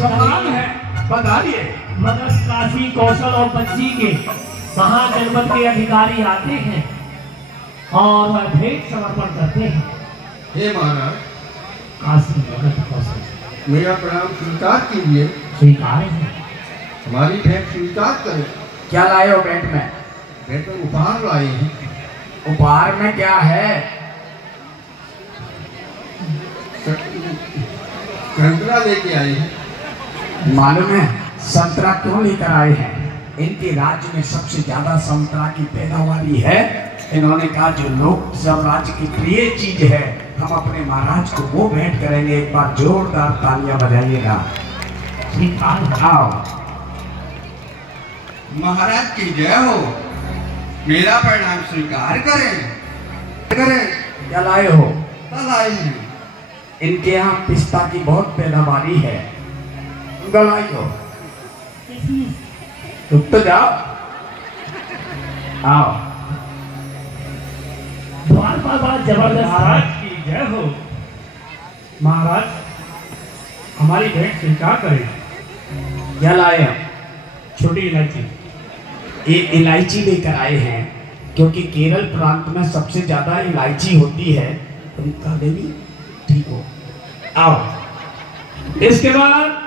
सम्मान है, बताइए। मगध, काशी, कौशल और बच्ची के महाजनपद के अधिकारी आते हैं और वह भेंट समर्पण करते हैं। हे महाराज, काशी, मगध, कौशल मेरा प्रणाम स्वीकार कीजिए। स्वीकार है। हमारी भेंट स्वीकार करें। क्या लाए हो भेंट में? भेंट में उपहार लाए हैं। उपहार में क्या है? संतरा लेके आए हैं। मालूम है संतरा क्यों लेकर आए हैं? इनके राज्य में सबसे ज्यादा संतरा की पैदावारी है। इन्होंने कहा जो लोक सब राज्य की प्रिय चीज है, हम अपने महाराज को वो भेंट करेंगे। एक बार जोरदार तालियां बजाइएगा। आओ। महाराज की जय हो। मेरा प्रणाम स्वीकार करें। क्या लाए हो? लाए हैं। इनके यहाँ पिस्ता की बहुत पैदावारी है। लाई हो। रुक तो जाओ। आओ। द्वार पर जबरदस्त। महाराज की जय हो। महाराज, हमारी भेंट स्वीकार करें। क्या लाए हम? छोटी इलायची। ये इलायची लेकर आए हैं क्योंकि केरल प्रांत में सबसे ज्यादा इलायची होती है। उनका देवी ठीक हो। आओ। इसके बाद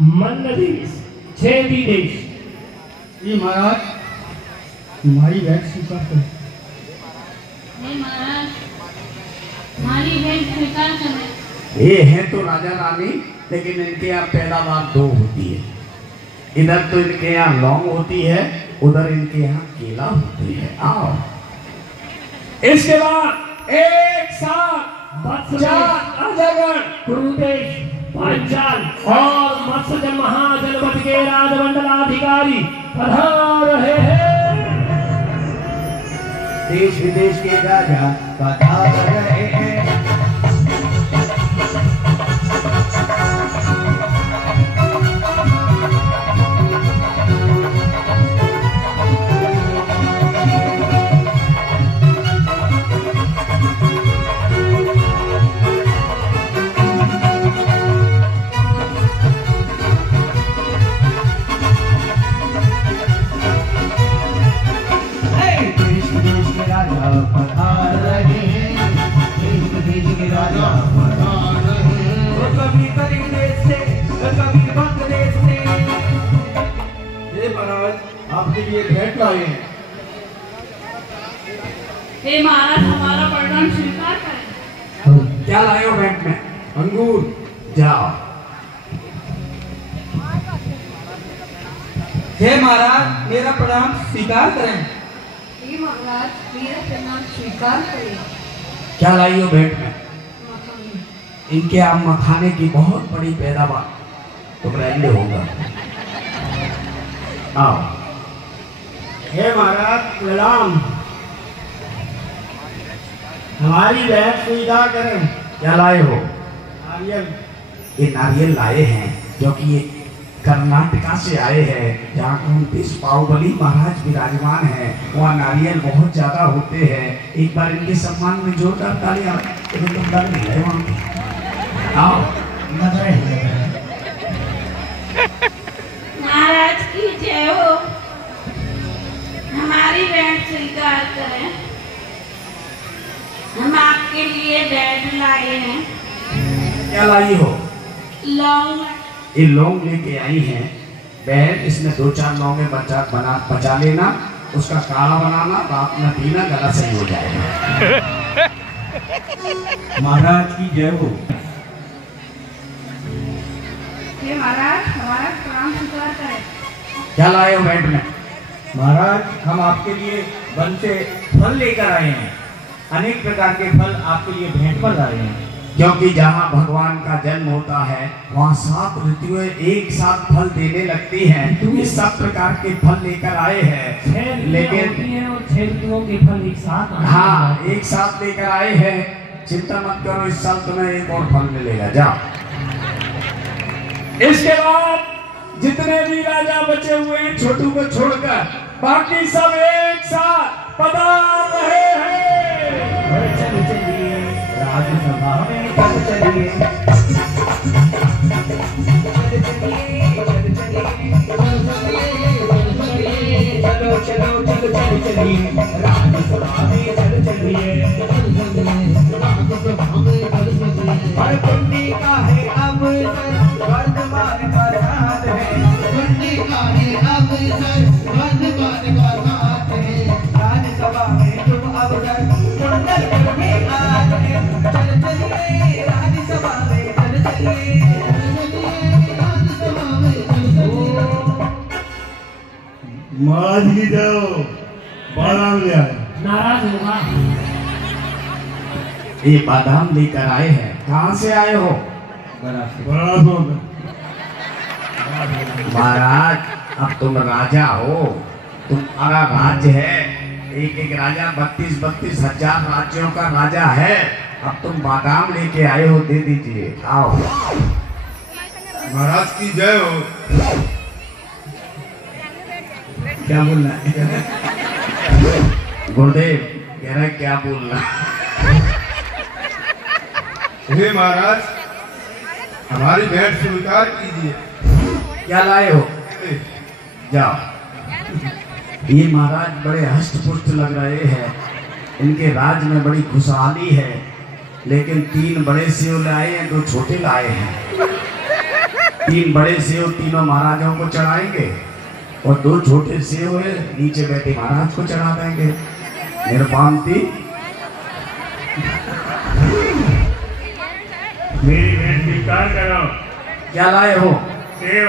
मन्नदेश, छेदी देश। ये महाराज, हमारी भेंट स्वीकार करें। महाराज, हमारी भेंट स्वीकार करें। ये है तो राजा रानी, लेकिन इनके यहाँ पैदावार दो होती है। इधर तो इनके यहाँ लौंग होती है, उधर इनके यहाँ केला होती है। आओ। इसके बाद एक साथ अजगर, कुरुदेश, पांचाल और मत्स्य महाजनपद के राजमंडलाधिकारी पधार रहे हैं। देश विदेश के राजा पधार रहे हैं। आपके लिए भेंट लाए हैं। हे महाराज, हमारा प्रणाम स्वीकार करें। क्या लाए हो भेंट में? अंगूर। जाओ। हे महाराज, मेरा प्रणाम स्वीकार करें। हे महाराज, मेरा प्रणाम स्वीकार करें। क्या लाई हो भेंट में? इनके यहाँ मखाने की बहुत बड़ी पैदावार तो ब्रांड होगा। आओ। हे महाराज, प्रणाम। हमारी भेंट स्वीकार करें। क्या लाए हो? नारियल। ये नारियल लाए हैं क्योंकि ये कर्नाटका से आए हैं, जहाँ कुंतीस बाहुबली महाराज विराजमान है। वहाँ नारियल बहुत ज्यादा होते हैं। एक बार इनके सम्मान में जोरदार तालियां। इन्हें तो डर नहीं है वहाँ पे। आओ। महाराज की जय हो। हमारी भेंट स्वीकार करें। हम आपके लिए भेंट लाए हैं। क्या लाई हो? लौंग। ये लौंग लेके आई हैं। बहन, इसमें 2-4 लौंगे बचा लेना, उसका काढ़ा बनाना, रात में पीना, गला सही हो जाएगा। महाराज की जय हो। हे महाराज, हमारा प्रणाम स्वीकार करें। क्या लाए हो भेंट में? महाराज, हम आपके लिए वन से फल लेकर आए हैं। अनेक प्रकार के फल आपके लिए भेंट पर लाए हैं। क्योंकि जहाँ भगवान का जन्म होता है वहाँ 7 ऋतुएं एक साथ फल देने लगती हैं। ये सब प्रकार के फल लेकर आए हैं, लेकिन और 6 ऋतुओं के फल एक साथ। हाँ, एक साथ लेकर आए हैं। चिंता मत करो, इस साल तुम्हें एक और फल मिलेगा। जाओ। इसके बाद जितने भी राजा बचे हुए हैं, छोटू को छोड़कर बाकी सब एक साथ पधार रहे हैं। राज्यसभा में चल चलिए, चलो चलो चल चल चलिए, राज्यसभा में चल चलिए। हर कुंडी का है अवसर, वर्तमान का साथ है, कुंडी का है अवसर, वर्तमान का साथ है। राज्यसभा में तुम अवसर कुंडल करके आज है, चल चलिए राज्यसभा में चल चलिए, राज्यसभा में चल चलिए। महाराज की जाओ बादाम ले आए। नाराज होगा। ये बादाम लेकर आए हैं, कहाँ से आए हो? महाराज अब तुम राजा हो, तुम्हारा राज्य है, एक एक राजा 32-32 हजार राज्यों का राजा है। अब तुम बादाम लेके आए हो, दे दीजिए, आओ। महाराज की जय हो। क्या बोलना है? गुरुदेव कह रहे क्या बोलना? हे महाराज, हमारी भेंट स्वीकार कीजिए। क्या लाए हो? जाओ। ये महाराज बड़े हष्ट पुष्ट लग रहे हैं, इनके राज में बड़ी खुशहाली है, लेकिन 3 बड़े सेव लाए हैं, 2 छोटे लाए हैं। 3 बड़े सेव तीनों महाराजों को चढ़ाएंगे और 2 छोटे सेव है नीचे बैठे महाराज को चढ़ा देंगे। निर्वांति मेरी भेंट स्वीकार करो। क्या लाए हो? सेव।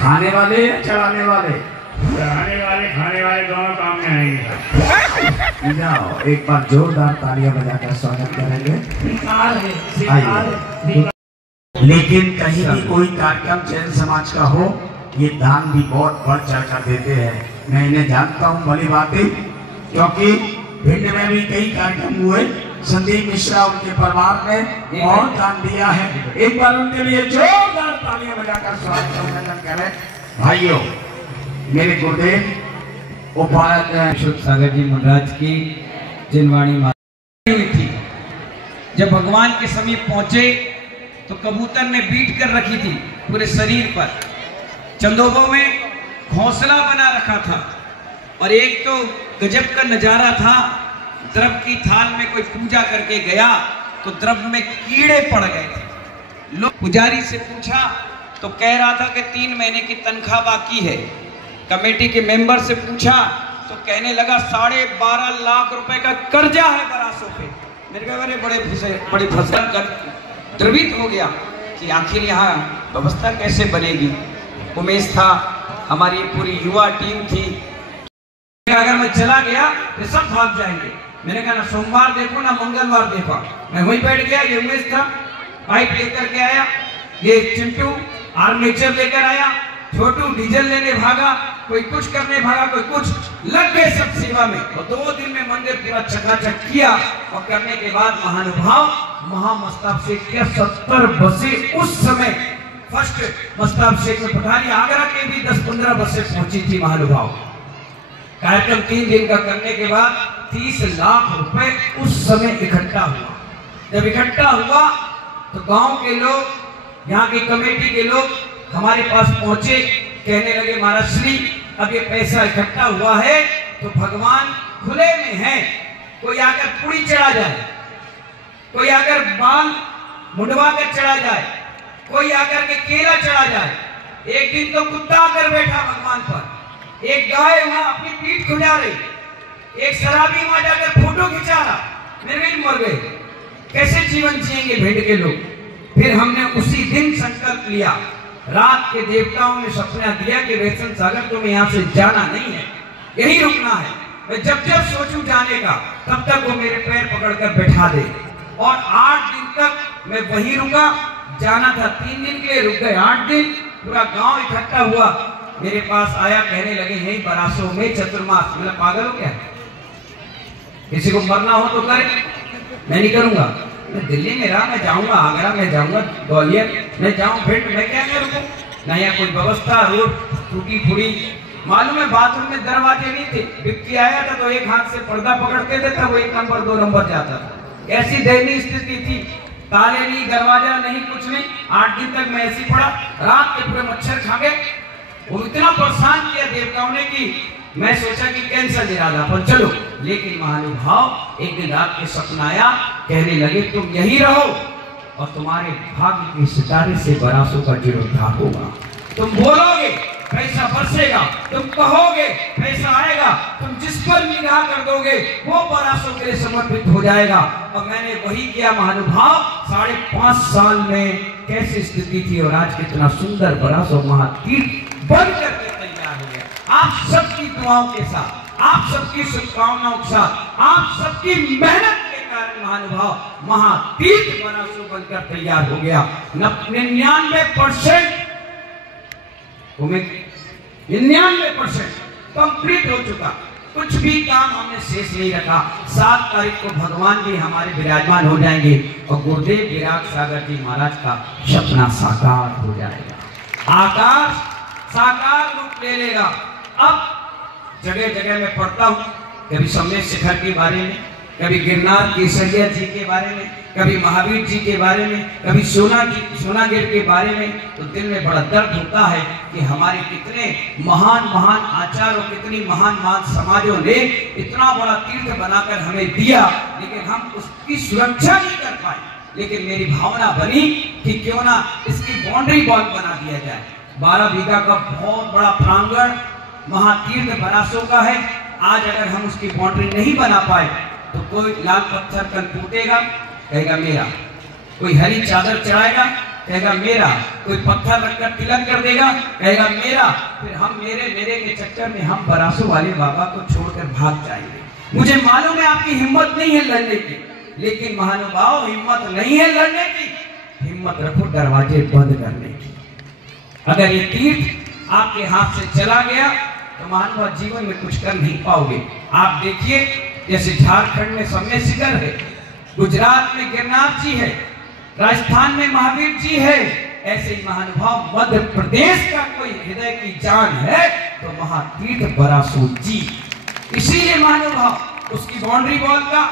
खाने वाले या चढ़ाने वाले? चढ़ाने वाले खाने वाले दोनों काम में आएंगे। जाओ, एक बार जोरदार तालियां बजाकर स्वागत करेंगे। आइए। लेकिन कहीं भी कोई कार्यक्रम जैन समाज का हो, ये दान भी बहुत बढ़ चढ़कर देते हैं। मैं इन्हें जानता हूँ भली बातें, क्योंकि भिंड में भी कई कार्यक्रम हुए। संदीप मिश्रा उनके परिवार ने बहुत दान दिया है। एक बार उनके लिए जोरदार तालियां बजाकर स्वागत करें। भाइयों, मेरे गुरुदेव उपाध्याय सागर जी महाराज की जिनवाणी हुई थी। जब भगवान के समीप पहुंचे तो कबूतर ने बीट कर रखी थी पूरे शरीर पर, चंदोबों में घोंसला बना रखा था, और एक तो गजब का नजारा था। द्रव की थाल में कोई पूजा करके गया तो द्रव में कीड़े पड़ गए थे। लोग पुजारी से पूछा तो कह रहा था कि 3 महीने की तनख्वाह बाकी है। कमेटी के मेंबर से पूछा तो कहने लगा 12.5 लाख रुपए का कर्जा है बरासों पे। मेरे कहा बड़े फसल द्रवित हो गया कि आखिर यहाँ व्यवस्था कैसे बनेगी। उमेश था, हमारी पूरी युवा टीम थी। अगर मैं चला गया तो सब भाग जाएंगे। मैंने कहा ना सोमवार देखो ना मंगलवार देखो। मैं वहीं बैठ गया। ये उमेश था, पाइप लेकर के आया, ये चिंटू आर्मेचर लेकर आया, छोटू डीजल लेने भागा, कोई कुछ करने भागा, कोई कुछ, लग गए सब सेवा में। और 2 दिन में मंदिर पूरा चकाचक किया। और करने के बाद महानुभाव महामस्ताभिषेक के 70 बसें उस समय फर्स्ट मस्ताभिषेक में पठानी आगरा के भी 10-15 बसें पहुंची थी महानुभाव। कार्यक्रम 3 दिन का करने के बाद 30 लाख रुपए उस समय इकट्ठा हुआ। जब इकट्ठा हुआ तो गांव के लोग, यहाँ की कमेटी के लोग हमारे पास पहुंचे, कहने लगे महाराज श्री अब ये पैसा इकट्ठा हुआ है तो भगवान खुले में है, कोई आकर पूरी चढ़ा जाए, कोई आकर बाल मुंडवा कर चढ़ा जाए, कोई आकर के केला चढ़ा जाए। एक दिन तो कुत्ता आकर बैठा भगवान पर, एक गाय वहां अपनी पीठ खुजा रही, एक शराबी वहां जाकर फोटो खिंचा रहा। मेरे मर गए, कैसे जीवन जिएंगे भेड़ के लोग। फिर हमने उसी दिन संकल्प लिया, रात के देवताओं ने सपना दिया कि वैष्णव सागर तुम्हें यहाँ से जाना नहीं है, यही रुकना है। मैं जब जब सोचूं जाने का तब तक वो मेरे पैर पकड़कर बैठा दे। और 8 दिन तक मैं वहीं रुका। जाना था 3 दिन के लिए, रुक गए 8 दिन। पूरा गांव इकट्ठा हुआ, मेरे पास आया, कहने लगे यही बरासों में चतुर्मास। मतलब पागल हो क्या? किसी को मरना हो तो करे, मैं नहीं करूंगा। मैं दिल्ली में रहा, मैं जाऊंगा आगरा में, जाऊंगा ग्वालियर में, जाऊं फिर मैं क्या रुकूं? ना यहाँ कोई व्यवस्था, रोड टूटी फूटी, मालूम है बाथरूम में दरवाजे नहीं थे। विक्की आया था तो एक हाथ से पर्दा पकड़ते थे, वो 1 नंबर 2 नंबर जाता था। ऐसी दयनीय स्थिति थी, ताले नहीं, दरवाजा नहीं, कुछ नहीं। 8 दिन तक मैं ऐसी पड़ा, रात के पूरे मच्छर खा गए। वो इतना परेशान किया देवताओं ने कि मैं सोचा कि कैंसर इरादा पर चलो, लेकिन महानुभाव एक दिन रात के सपना आया, कहने लगे तुम यही रहो और तुम्हारे भाग्य के सितारे से बरासों का जीर्णोद्धार होगा। तुम बोलोगे पैसा बरसेगा, तुम कहोगे पैसा आएगा, तुम जिस पर निगाह कर दोगे वो बरासों के लिए समर्पित हो जाएगा। और मैंने वही किया महानुभाव। 5.5 साल में कैसी स्थिति थी और आज कितना सुंदर बरासों महातीर्थ बन करके तैयार हो गया। आप सबकी दुआओं के साथ, आप सबकी शुभकामनाओं के साथ, आप सबकी मेहनत के कारण महानुभाव महातीर्थ बरासों बनकर तैयार हो गया। 99% 99% कंप्लीट हो चुका, कुछ भी काम हमने शेष नहीं रखा। 7 तारीख को भगवान भी हमारे विराजमान हो जाएंगे और गुरुदेव विराग सागर जी महाराज का सपना साकार हो जाएगा, आकाश साकार रूप ले लेगा। अब जगह जगह में पढ़ता हूँ, कभी सम्मेद शिखर के बारे में, कभी गिरनार केसरिया जी के बारे में, कभी महावीर जी के बारे में, कभी सोनागिर के बारे में, तो दिल में बड़ा दर्द होता है कि हमारे कितने महान महान आचार्य और कितनी महान महान समाजों ने इतना बड़ा तीर्थ बनाकर हमें दिया, लेकिन हम उसकी सुरक्षा नहीं कर पाए। लेकिन मेरी भावना बनी कि क्यों ना इसकी बाउंड्री वॉल बना दिया जाए। 12 बीघा का बहुत बड़ा प्रांगण महातीर्थ बरासों का है। आज अगर हम उसकी बाउंड्री नहीं बना पाए तो कोई लाल पत्थर कल टूटेगा, कहेगा मेरा, कोई हरी चादर चढ़ाएगा, कहेगा मेरा, कोई पत्थर रखकर तिलक कर देगा, कहेगा मेरा। फिर हम मेरे के चक्कर में हम बरासों वाले बाबा को छोड़कर भाग जाएंगे। मुझे मालूम है आपकी हिम्मत नहीं है लड़ने की, लेकिन महानुभाव हिम्मत नहीं है लड़ने की, हिम्मत रखो दरवाजे बंद करने की। अगर ये तीर्थ आपके हाथ से चला गया तो महानुभाव जीवन में कुछ कर नहीं पाओगे। आप देखिए, जैसे झारखंड में सम्मेद शिखर है, गुजरात में गिरनार जी है, राजस्थान में महावीर जी है, ऐसे ही महानुभाव मध्य प्रदेश का कोई हृदय की जान है तो महातीर्थ बरासों जी। इसीलिए महानुभाव उसकी बाउंड्री वॉल का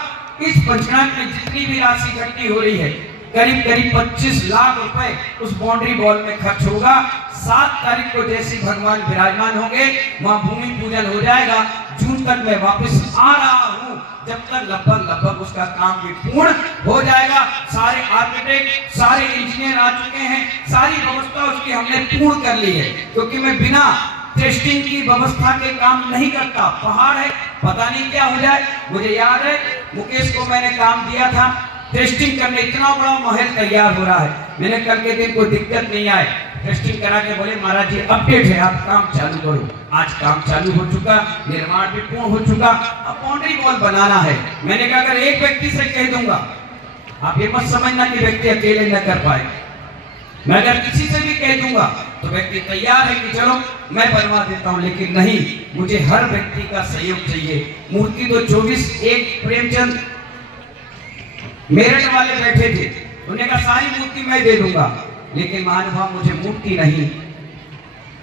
इस पंचायत में जितनी भी राशि इकट्ठी हो रही है, करीब 25 लाख रुपए उस बाउंड्री वॉल में खर्च होगा। 7 तारीख को जैसे भगवान विराजमान होंगे, वहां भूमि पूजन हो जाएगा। जून तक मैं वापस आ रहा हूं, जब तक लगभग उसका काम भी पूर्ण हो जाएगा। सारे आर्किटेक्ट, सारे इंजीनियर आ चुके हैं, सारी व्यवस्था उसकी हमने पूर्ण कर ली है, क्योंकि मैं बिना टेस्टिंग की व्यवस्था के काम नहीं करता। पहाड़ है, पता नहीं क्या हो जाए। मुझे याद है मुकेश को मैंने काम दिया था टेस्टिंग करने, इतना बड़ा महल तैयार हो रहा है, मैंने कल के दिन कोई दिक्कत नहीं आए, टेस्टिंग करा के बोले महाराज जी अपडेट है, आप काम चालू करो। आज काम चालू हो चुका, निर्माण भी पूर्ण हो चुका, अब बाउंड्री वॉल बनाना है। मैंने कहा अगर एक व्यक्ति से कह दूंगा, आप ये मत समझना कि व्यक्ति अकेले न कर पाए, मैं अगर किसी से भी कह दूंगा तो व्यक्ति तैयार है कि चलो मैं बनवा देता हूं, लेकिन नहीं, मुझे हर व्यक्ति का सहयोग चाहिए। मूर्ति तो 24 एक प्रेमचंद मेरठ वाले बैठे थे, उन्होंने कहा सारी मूर्ति मैं दे दूंगा, लेकिन महानुभाव मुझे मूर्ति नहीं,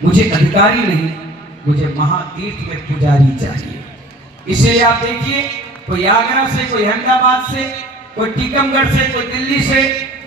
मुझे अधिकारी नहीं, मुझे महातीर्थ में पुजारी चाहिए। इसलिए आप देखिए, कोई आगरा से, कोई अहमदाबाद से, कोई टीकमगढ़ से, कोई दिल्ली से,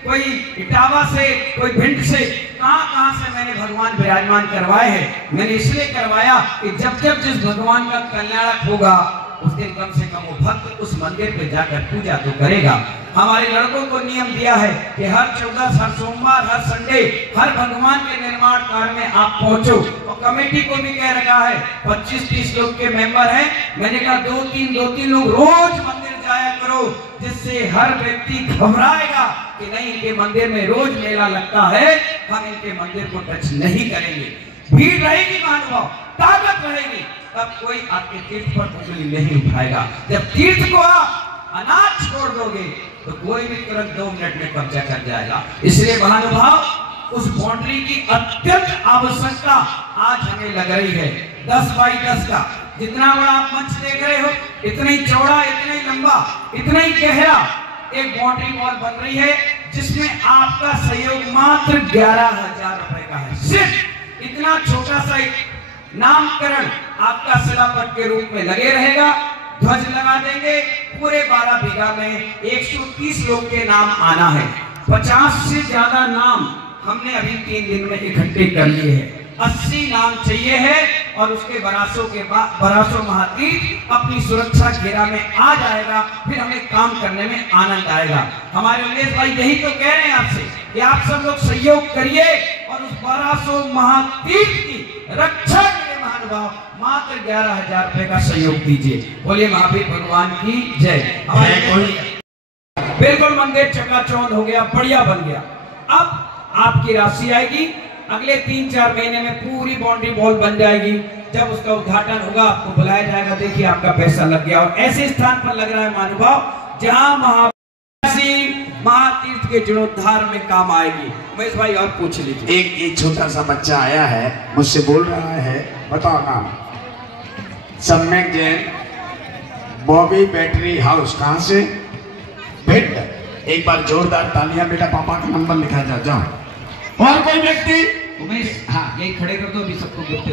कोई इटावा से, कोई भिंड से, कहां से मैंने भगवान विराजमान करवाए हैं। मैंने इसलिए करवाया कि जब जब जिस भगवान का कल्याणक होगा उस दिन कम से कम वो भक्त उस मंदिर पे जाकर पूजा तो करेगा। हमारे लड़कों को नियम दिया है कि हर 14, हर सोमवार, हर संडे, हर भगवान के निर्माण कार्य में आप पहुंचो। और कमेटी को भी कह रखा है, 25-30 लोग के मेंबर हैं, मैंने कहा 2-3 लोग रोज मंदिर जाया करो, जिससे हर व्यक्ति घबराएगा कि नहीं इनके मंदिर में रोज मेला लगता है, हम इनके मंदिर को टच नहीं करेंगे। भीड़ रहेगी महानुभाव, ताकत रहेगी, तब कोई आपके तीर्थ पर उंगली नहीं उठाएगा। जब तीर्थ को आप अनाज छोड़ दोगे तो कोई भी तुरंत 2 मिनट में कब्जा कर जाएगा। इसलिए महानुभाव उस बाउंड्री की अत्यंत आवश्यकता आज हमें लग रही है। 10 बाई 10 का जितना बड़ा आप मंच देख रहे हो, इतना ही चौड़ा, इतना ही लंबा, इतना ही गहरा एक बाउंड्री वॉल बन रही है, जिसमें आपका सहयोग मात्र 11,000 रुपए का है। सिर्फ इतना छोटा सा नामकरण आपका शिलापट के रूप में लगे रहेगा। ध्वज लगा देंगे। पूरे 12 बीघा में 130 लोग के नाम आना है। 50 से ज्यादा नाम हमने अभी 3 दिन में इकट्ठे कर लिए हैं। 80 नाम चाहिए है और उसके बरासों के बाद बरासों महातीत अपनी सुरक्षा घेरा में आ जाएगा। फिर हमें काम करने में आनंद आएगा। हमारे उमेश भाई यही तो कह रहे हैं आपसे कि आप सब लोग सहयोग करिए और उस 1200 महातीत की रक्षा के लिए महानुभाव मात्र 11,000 रुपए का सहयोग दीजिए। बोलिए महावीर भगवान की जय। बिल्कुल मंदिर चकाचौंध हो गया, बढ़िया बन गया। अब आपकी राशि आएगी। अगले 3-4 महीने में पूरी बाउंड्री वॉल बन जाएगी। जब उसका उद्घाटन होगा आपको बुलाया जाएगा। देखिए आपका पैसा लग गया और ऐसे स्थान पर लग रहा है महानुभाव जहां महातीर्थ के जीर्णोद्धार में काम आएगी। उमेश भाई और पूछ लीजिए। एक छोटा सा बच्चा आया है, मुझसे बोल रहा है, बताओ नाम। सम्यक जैन, बॉबी बैटरी हाउस, कहां से? भिंड। एक बार जोरदार तालियां बेटा, पापा का नंबर लिखा जाओ। और कोई व्यक्ति? उमेश, हाँ यही खड़े कर दो अभी सबको।